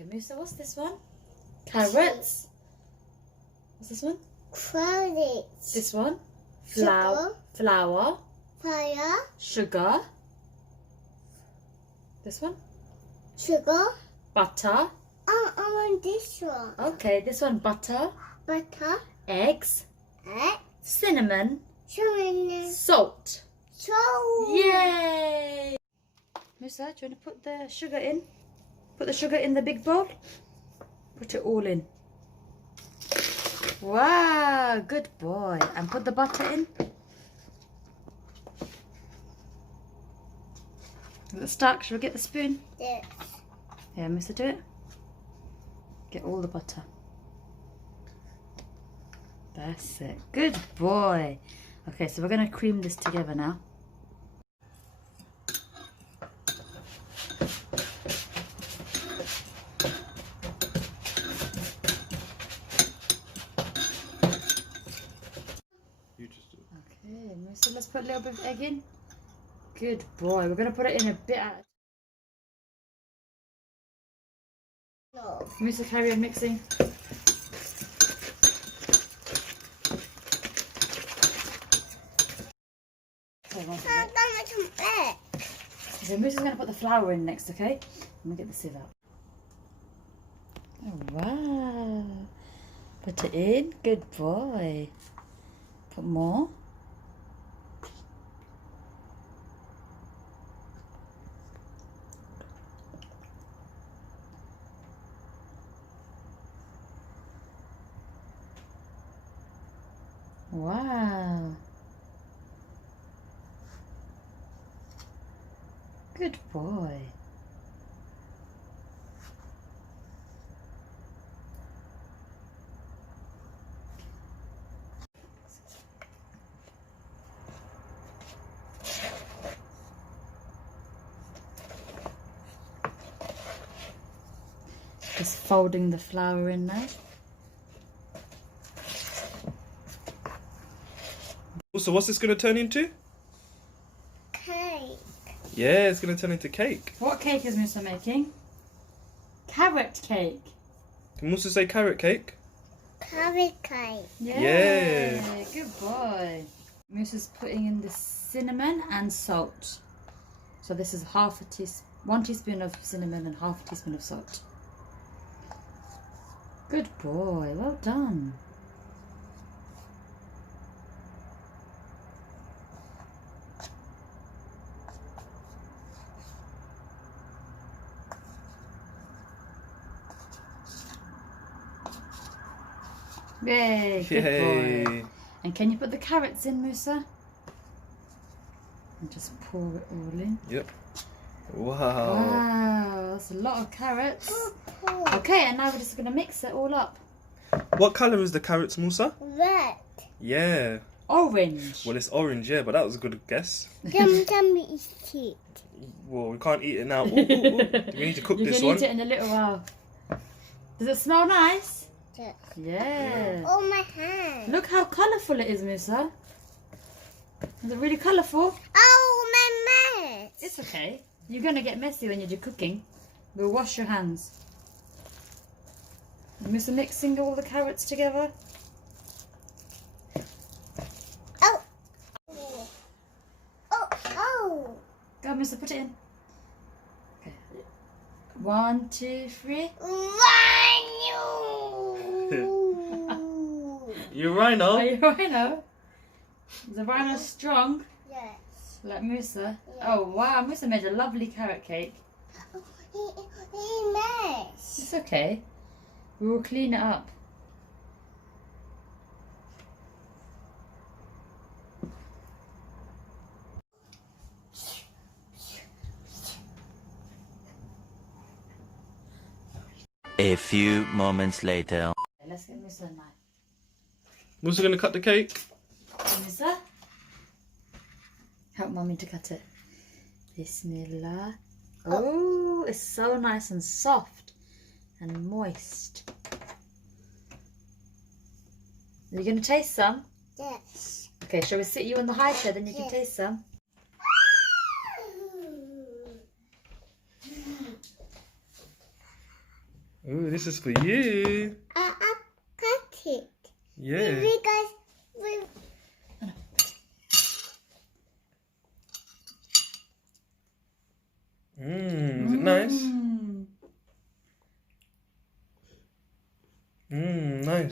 Okay, Musa, what's this one? Carrots. What's this one? Carrots. This one? Sugar. Flour. Fire. Sugar. This one? Sugar. Butter. I want this one. Okay, this one butter. Butter. Eggs. Egg. Cinnamon. Cinnamon. Salt. Salt. Yay! Musa, do you want to put the sugar in? Put the sugar in the big bowl. Put it all in. Wow, good boy. And put the butter in. Is it stuck? Shall we get the spoon? Yes. Yeah, Musa, do it. Get all the butter. That's it. Good boy. Okay, so we're going to cream this together now. You just do it. Okay, Musa, let's put a little bit of egg in. Good boy. We're going to put it in a bit at No. Musa, carry on mixing. Okay, I'm gonna make some egg. so Musa's going to put the flour in next, okay? Let me get the sieve out. Oh, wow. Put it in. Good boy. Put more. Wow. Good boy. Just folding the flour in now. So what's this going to turn into? Cake. Yeah, it's going to turn into cake. What cake is Musa making? Carrot cake. Can Musa say carrot cake? Carrot cake. Yeah. Good boy. Musa's putting in the cinnamon and salt. So this is 1 teaspoon of cinnamon and half a teaspoon of salt. Good boy. Well done. Yay, good boy. And can you put the carrots in, Musa? And just pour it all in. Yep. Wow. Wow, that's a lot of carrots. Okay, and now we're just going to mix it all up. What colour is the carrots, Musa? Red. Yeah. Orange. Well, it's orange, yeah, but that was a good guess. Yum eat it. Well, we can't eat it now. Ooh, ooh, ooh. We need to cook You this can one. eat it in a little while. Does it smell nice? Yes. Yeah. Oh, my hand. Look how colourful it is, Musa. Is it really colourful? Oh, my mess. It's okay. You're going to get messy when you do cooking. We'll wash your hands. Musa mixing all the carrots together. Oh. Oh, oh. Go, Musa, put it in. Okay. 1, 2, 3. You rhino? Are you rhino? Is the rhino strong? Yes. Like Musa? Yeah. Oh wow, Musa made a lovely carrot cake. He mess. It's okay. We will clean it up. A few moments later. Let's get Musa a knife. Musa going to cut the cake? Musa? Help Mummy to cut it. Bismillah. Oh, it's so nice and soft and moist. Are you going to taste some? Yes. Okay, shall we sit you on the high chair, then you can Yes. taste some? Ooh, this is for you. I cut it. Yeah. Because we Is it nice?